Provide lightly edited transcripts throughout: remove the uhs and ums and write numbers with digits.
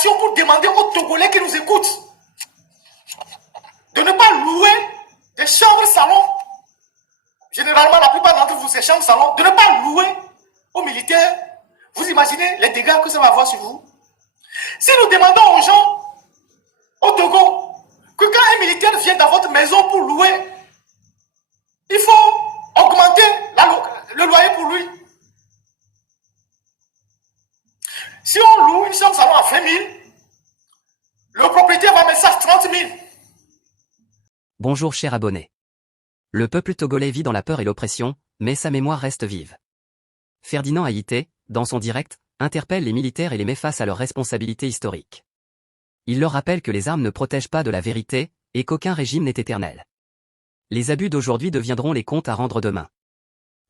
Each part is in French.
manifestation pour demander aux Togolais qui nous écoutent de ne pas louer des chambres salons. Généralement, la plupart d'entre vous, ces chambres salons, de ne pas louer aux militaires. Vous imaginez les dégâts que ça va avoir sur vous? Si nous demandons aux gens, au Togo, que quand un militaire vient dans votre maison pour louer, il faut augmenter le loyer pour lui. Si on loue une chambre salon à 20 000, le propriétaire va mettre ça à 30 000. Bonjour cher abonné. Le peuple togolais vit dans la peur et l'oppression, mais sa mémoire reste vive. Ferdinand Haïté, dans son direct, interpelle les militaires et les met face à leurs responsabilités historiques. Il leur rappelle que les armes ne protègent pas de la vérité, et qu'aucun régime n'est éternel. Les abus d'aujourd'hui deviendront les comptes à rendre demain.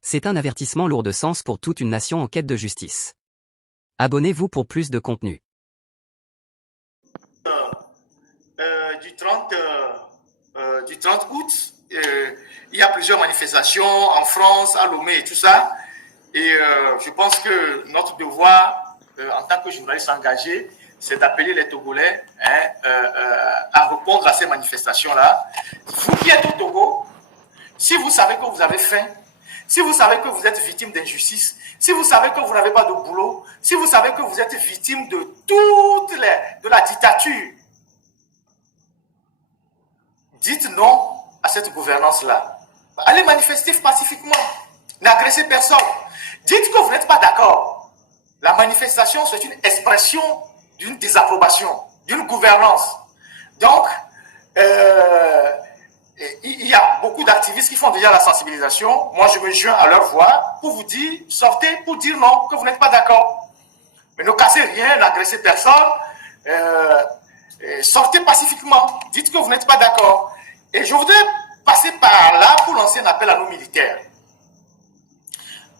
C'est un avertissement lourd de sens pour toute une nation en quête de justice. Abonnez-vous pour plus de contenu. Du 30 août, il y a plusieurs manifestations en France, à Lomé et tout ça. Et je pense que notre devoir, en tant que journaliste engagé, c'est d'appeler les Togolais à répondre à ces manifestations-là. Vous qui êtes au Togo, si vous savez que vous avez faim, si vous savez que vous êtes victime d'injustice, si vous savez que vous n'avez pas de boulot, si vous savez que vous êtes victime de la dictature, dites non à cette gouvernance-là. Allez manifester pacifiquement. N'agressez personne. Dites que vous n'êtes pas d'accord. La manifestation, c'est une expression d'une désapprobation, d'une gouvernance. Donc, il y a beaucoup d'activistes qui font déjà la sensibilisation. Moi, je me joins à leur voix pour vous dire, sortez pour dire non, que vous n'êtes pas d'accord. Mais ne cassez rien, n'agressez personne. Sortez pacifiquement. Dites que vous n'êtes pas d'accord. Et je voudrais passer par là pour lancer un appel à nos militaires.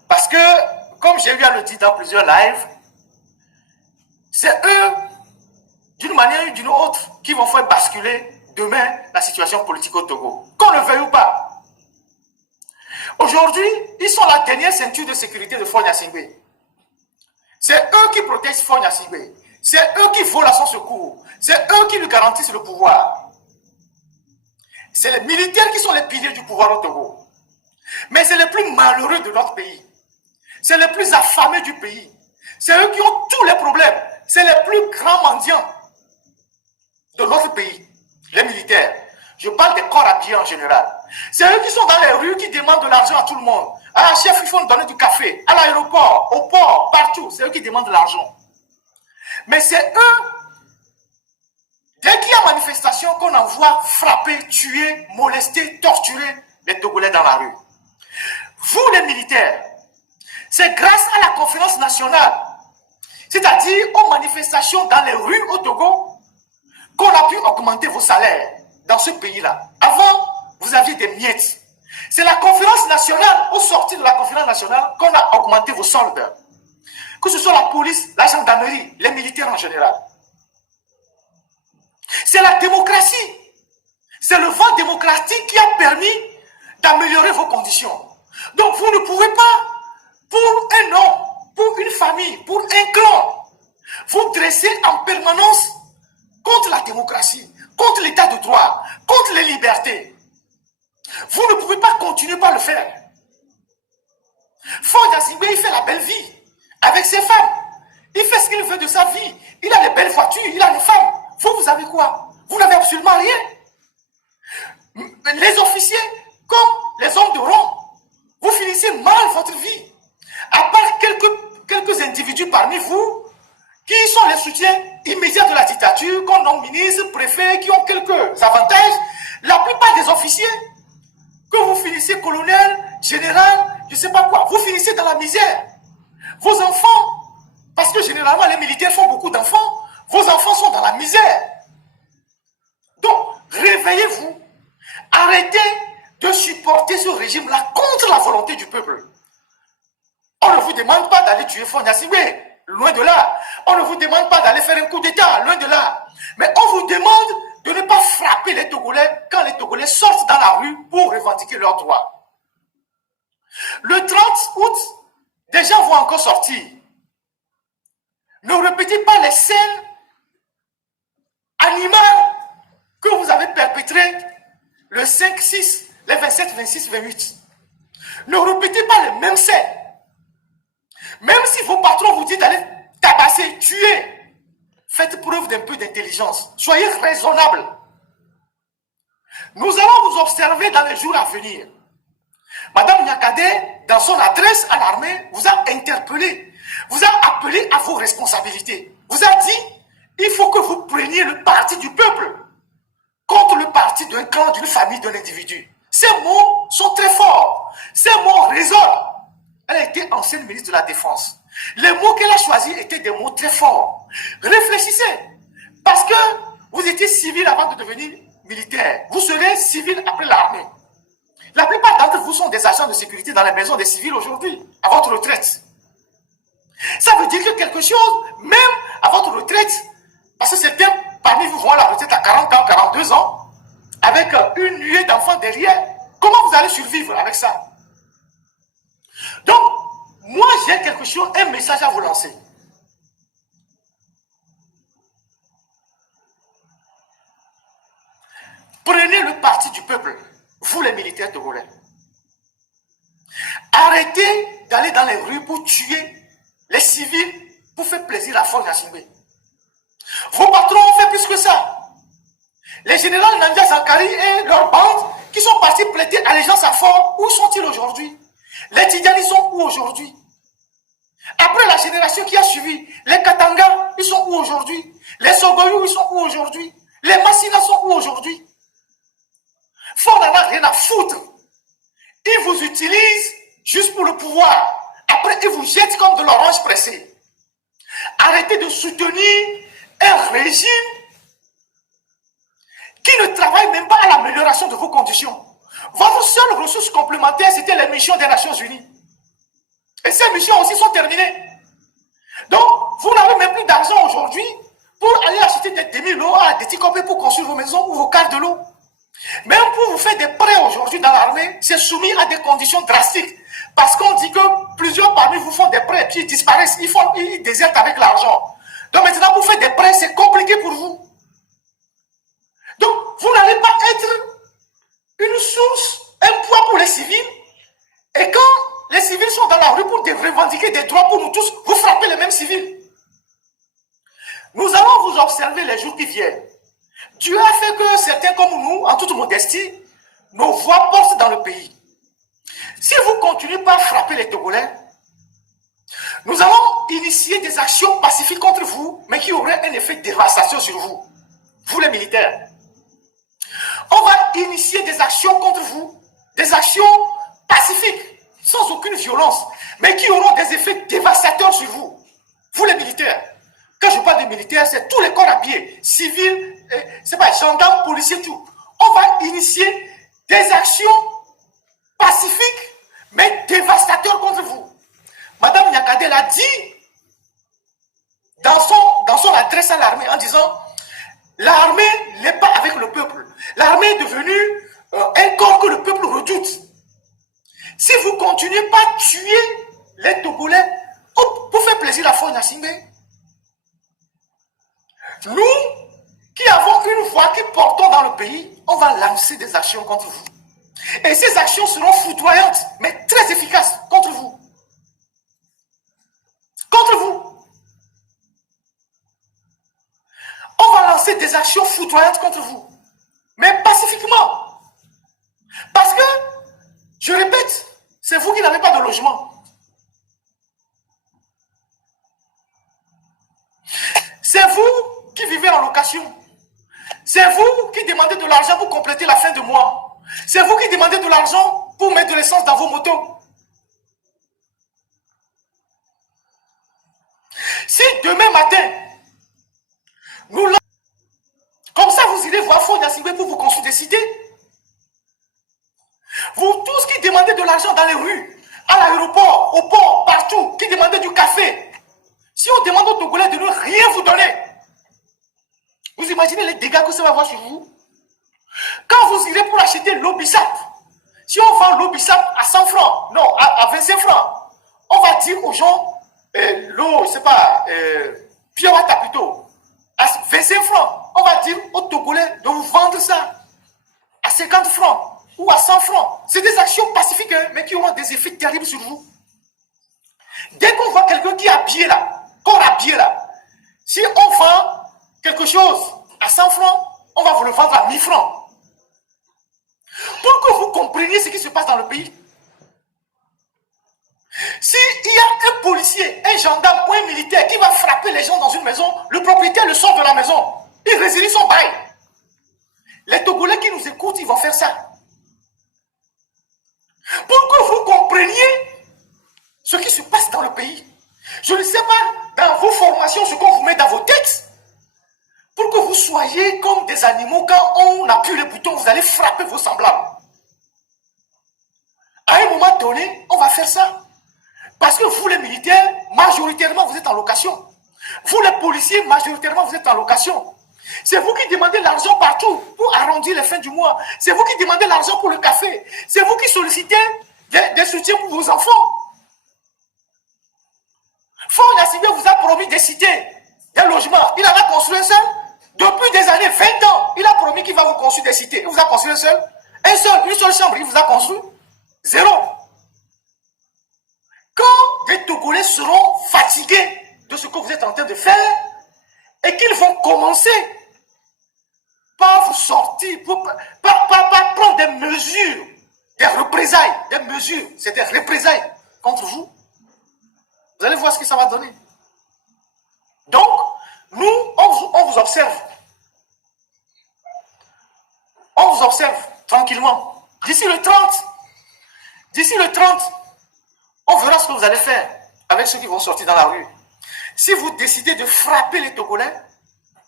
Parce que, comme j'ai eu à le dire dans plusieurs lives, c'est eux, d'une manière ou d'une autre, qui vont faire basculer demain la situation politique au Togo. Qu'on le veuille ou pas. Aujourd'hui, ils sont la dernière ceinture de sécurité de Faure Gnassingbé. C'est eux qui protègent Faure Gnassingbé. C'est eux qui volent à son secours. C'est eux qui lui garantissent le pouvoir. C'est les militaires qui sont les piliers du pouvoir au Togo. Mais c'est les plus malheureux de notre pays. C'est les plus affamés du pays. C'est eux qui ont tous les problèmes. C'est les plus grands mendiants de notre pays, les militaires. Je parle des corps habillés en général. C'est eux qui sont dans les rues, qui demandent de l'argent à tout le monde. Ah, chef, il faut nous donner du café. À l'aéroport, au port, partout. C'est eux qui demandent de l'argent. Mais c'est eux, dès qu'il y a manifestation, qu'on envoie frapper, tuer, molester, torturer les Togolais dans la rue. Vous, les militaires, c'est grâce à la conférence nationale, c'est-à-dire aux manifestations dans les rues au Togo, qu'on a pu augmenter vos salaires dans ce pays-là. Avant, vous aviez des miettes. C'est la conférence nationale, au sortir de la conférence nationale, qu'on a augmenté vos soldes. Que ce soit la police, la gendarmerie, les militaires en général. C'est la démocratie. C'est le vent démocratique qui a permis d'améliorer vos conditions. Donc vous ne pouvez pas, pour un homme, pour une famille, pour un clan, vous dresser en permanence contre la démocratie, contre l'état de droit, contre les libertés. Vous ne pouvez pas continuer par le faire. Faure Gnassingbé, il fait la belle vie avec ses femmes. Il fait ce qu'il veut de sa vie. Il a les belles voitures, il a les femmes. Vous, vous avez quoi? Vous n'avez absolument rien. Les officiers, comme les hommes de rang, vous finissez mal votre vie. À part quelques individus parmi vous, qui sont les soutiens immédiats de la dictature, qu'on nomme ministres, préfets, qui ont quelques avantages, la plupart des officiers, que vous finissez colonel, général, je ne sais pas quoi, vous finissez dans la misère. Vos enfants, parce que généralement les militaires font beaucoup d'enfants, vos enfants sont dans la misère. Donc, réveillez-vous. Arrêtez de supporter ce régime-là contre la volonté du peuple. On ne vous demande pas d'aller tuer Faure Gnassingbé, loin de là. On ne vous demande pas d'aller faire un coup d'État, loin de là. Mais on vous demande de ne pas frapper les Togolais quand les Togolais sortent dans la rue pour revendiquer leurs droits. Le 30 août, des gens vont encore sortir. Ne répétez pas les scènes animal que vous avez perpétré le 5, 6, les 27, 26, 28. Ne répétez pas les mêmes scènes. Même si vos patrons vous disent d'aller tabasser, tuer, faites preuve d'un peu d'intelligence. Soyez raisonnable. Nous allons vous observer dans les jours à venir. Madame Nyakade, dans son adresse à l'armée, vous a interpellé, vous a appelé à vos responsabilités. Vous a dit, il faut que vous preniez le parti du peuple contre le parti d'un clan, d'une famille, d'un individu. Ces mots sont très forts. Ces mots résonnent. Elle a été ancienne ministre de la Défense. Les mots qu'elle a choisis étaient des mots très forts. Réfléchissez. Parce que vous étiez civil avant de devenir militaire. Vous serez civil après l'armée. La plupart d'entre vous sont des agents de sécurité dans les maisons des civils aujourd'hui, à votre retraite. Ça veut dire que quelque chose, même à votre retraite, parce que certains parmi vous vont à la retraite à 40 ans, 42 ans, avec une nuée d'enfants derrière, comment vous allez survivre avec ça? Donc, moi j'ai quelque chose, un message à vous lancer. Prenez le parti du peuple, vous les militaires togolais. Arrêtez d'aller dans les rues pour tuer les civils pour faire plaisir à Faure Gnassingbé. Vos patrons ont fait plus que ça. Les généraux Nandia Zankari et leurs bandes qui sont partis prêter allégeance à Faure, où sont-ils aujourd'hui? Les Tidjani sont où aujourd'hui? Après la génération qui a suivi, les Katanga, ils sont où aujourd'hui? Les Sogoyou, ils sont où aujourd'hui? Les Massina sont où aujourd'hui? Faure n'en a rien à foutre. Ils vous utilisent juste pour le pouvoir. Après, ils vous jettent comme de l'orange pressée. Arrêtez de soutenir un régime qui ne travaille même pas à l'amélioration de vos conditions. Votre seule ressource complémentaire, c'était les missions des Nations Unies. Et ces missions aussi sont terminées. Donc, vous n'avez même plus d'argent aujourd'hui pour aller acheter des demi-lots à des petits copés pour construire vos maisons ou vos cartes de l'eau. Même pour vous faire des prêts aujourd'hui dans l'armée, c'est soumis à des conditions drastiques. Parce qu'on dit que plusieurs parmi vous font des prêts, puis ils disparaissent, ils désertent avec l'argent. Donc maintenant, pour faire des prêts, c'est compliqué pour vous. Donc, vous n'allez pas être une source, un poids pour les civils. Et quand les civils sont dans la rue pour revendiquer des droits pour nous tous, vous frappez les mêmes civils. Nous allons vous observer les jours qui viennent. Dieu a fait que certains comme nous, en toute modestie, nos voix portent dans le pays. Si vous continuez pas à frapper les Togolais, nous allons initier des actions pacifiques contre vous, mais qui auraient un effet de dévastation sur vous, vous les militaires. On va initier des actions contre vous, des actions pacifiques, sans aucune violence, mais qui auront des effets dévastateurs sur vous, vous les militaires. Quand je parle de militaires, c'est tous les corps habillés, civils, c'est pas gendarmes, policiers, tout. On va initier des actions pacifiques, mais dévastateurs contre vous. Madame Nyakade l'a dit dans son adresse à l'armée en disant l'armée n'est pas avec le peuple. L'armée est devenue un corps que le peuple redoute. Si vous continuez pas à tuer les Togolais pour faire plaisir à Faure Gnassingbé, nous qui avons une voix qui portons dans le pays, on va lancer des actions contre vous. Et ces actions seront foudroyantes, mais très efficaces contre vous. Contre vous. On va lancer des actions foudroyantes contre vous, mais pacifiquement. Parce que, je répète, c'est vous qui n'avez pas de logement. C'est vous qui vivez en location. C'est vous qui demandez de l'argent pour compléter la fin de mois. C'est vous qui demandez de l'argent pour mettre de l'essence dans vos motos. Si demain matin, comme ça vous irez voir Faure Gnassingbé pour vous construire des cités. Vous tous qui demandez de l'argent dans les rues, à l'aéroport, au port, partout, qui demandez du café. Si on demande aux Togolais de ne rien vous donner, vous imaginez les dégâts que ça va avoir sur vous? Quand vous irez pour acheter l'eau Bissap, si on vend l'eau Bissap à 100 francs, non, à 25 francs, on va dire aux gens, l'eau, je ne sais pas, Pure Water plutôt, à 25 francs. on va dire aux Togolais de vous vendre ça à 50 francs ou à 100 francs. C'est des actions pacifiques, hein, mais qui auront des effets terribles sur vous. Dès qu'on voit quelqu'un qui est habillé là, corps habillé là, si on vend quelque chose à 100 francs, on va vous le vendre à 1000 francs. Pour que vous compreniez ce qui se passe dans le pays. S'il y a un policier, un gendarme ou un militaire qui va frapper les gens dans une maison, le propriétaire le sort de la maison. Il résilie son bail. Les Togolais qui nous écoutent, ils vont faire ça. Pour que vous compreniez ce qui se passe dans le pays. Je ne sais pas dans vos formations ce qu'on vous met dans vos textes. Pour que vous soyez comme des animaux, quand on appuie le bouton, vous allez frapper vos semblables. À un moment donné, on va faire ça. Parce que vous les militaires, majoritairement vous êtes en location. Vous les policiers, majoritairement vous êtes en location. C'est vous qui demandez l'argent partout pour arrondir les fins du mois. C'est vous qui demandez l'argent pour le café. C'est vous qui sollicitez des soutiens pour vos enfants. Faure Gnassingbé vous a promis des cités, des logements. Il en a construit un seul. Depuis des années, 20 ans, il a promis qu'il va vous construire des cités. Il vous a construit un seul. Une seule chambre, il vous a construit. Zéro. Quand des Togolais seront fatigués de ce que vous êtes en train de faire et qu'ils vont commencer par vous sortir, par prendre des mesures, des représailles, c'est des représailles contre vous, vous allez voir ce que ça va donner. Donc, nous, on vous observe. On vous observe tranquillement. D'ici le 30, on verra ce que vous allez faire avec ceux qui vont sortir dans la rue. Si vous décidez de frapper les Togolais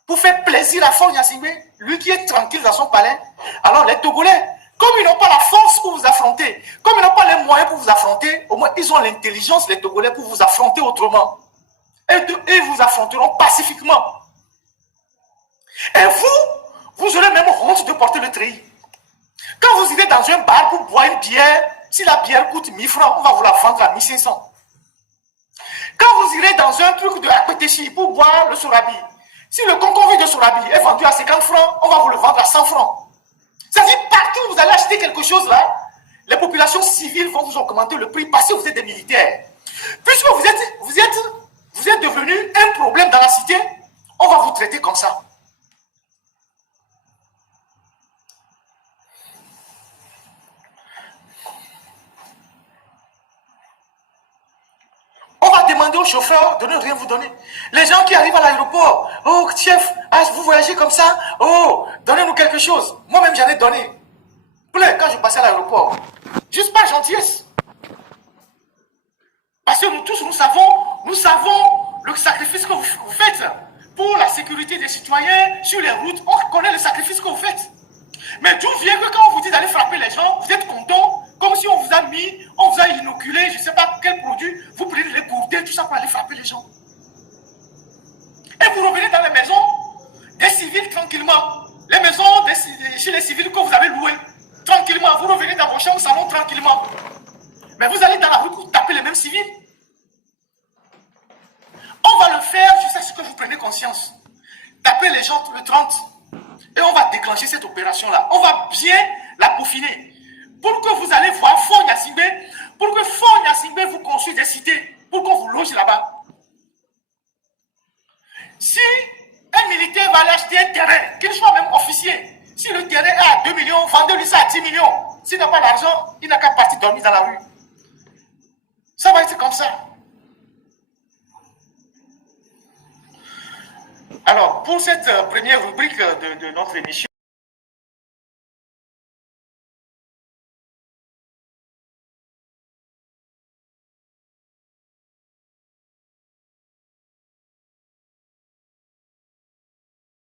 pour faire plaisir à Faure Gnassingbé, lui qui est tranquille dans son palais, alors les Togolais, comme ils n'ont pas la force pour vous affronter, comme ils n'ont pas les moyens pour vous affronter, au moins ils ont l'intelligence, les Togolais, pour vous affronter autrement. Et vous affronteront pacifiquement. Et vous aurez même honte de porter le treillis. Quand vous irez dans un bar pour boire une bière, si la bière coûte 1000 francs, on va vous la vendre à 1500. Quand vous irez dans un truc de Akpeteshi pour boire le sorabi, si le concours de sorabi est vendu à 50 francs, on va vous le vendre à 100 francs. C'est-à-dire, partout où vous allez acheter quelque chose là, les populations civiles vont vous augmenter le prix parce que vous êtes des militaires. Puisque vous êtes devenu un problème dans la cité, on va vous traiter comme ça. On va demander au chauffeur de ne rien vous donner. Les gens qui arrivent à l'aéroport, oh chef, vous voyagez comme ça, oh, donnez-nous quelque chose. Moi-même j'en ai donné. Plein quand je passais à l'aéroport. Juste par gentillesse. Parce que nous tous, nous savons le sacrifice que vous faites pour la sécurité des citoyens sur les routes. On reconnaît le sacrifice que vous faites. Mais d'où vient que quand on vous dit d'aller frapper les gens, vous êtes content, comme si on vous a inoculé, je ne sais pas quel produit, vous prenez les gourdins, tout ça pour aller frapper les gens. Et vous revenez dans les maisons des civils tranquillement. Les maisons chez les civils que vous avez louées, tranquillement. Vous revenez dans vos chambres, salon tranquillement. Mais vous allez dans la rue pour taper les mêmes civils. On va le faire jusqu'à ce que vous preniez conscience. Taper les gens le 30. Et on va déclencher cette opération-là. On va bien la peaufiner. Pour que vous allez voir Faure Gnassingbé, pour que Faure Gnassingbé vous construise des cités, pour qu'on vous loge là-bas. Si un militaire va aller acheter un terrain, qu'il soit même officier, si le terrain est à 2 millions, vendez-lui ça à 10 millions. S'il n'a pas l'argent, il n'a qu'à partir dormir dans la rue. Ça va être comme ça. Alors, pour cette première rubrique de notre émission,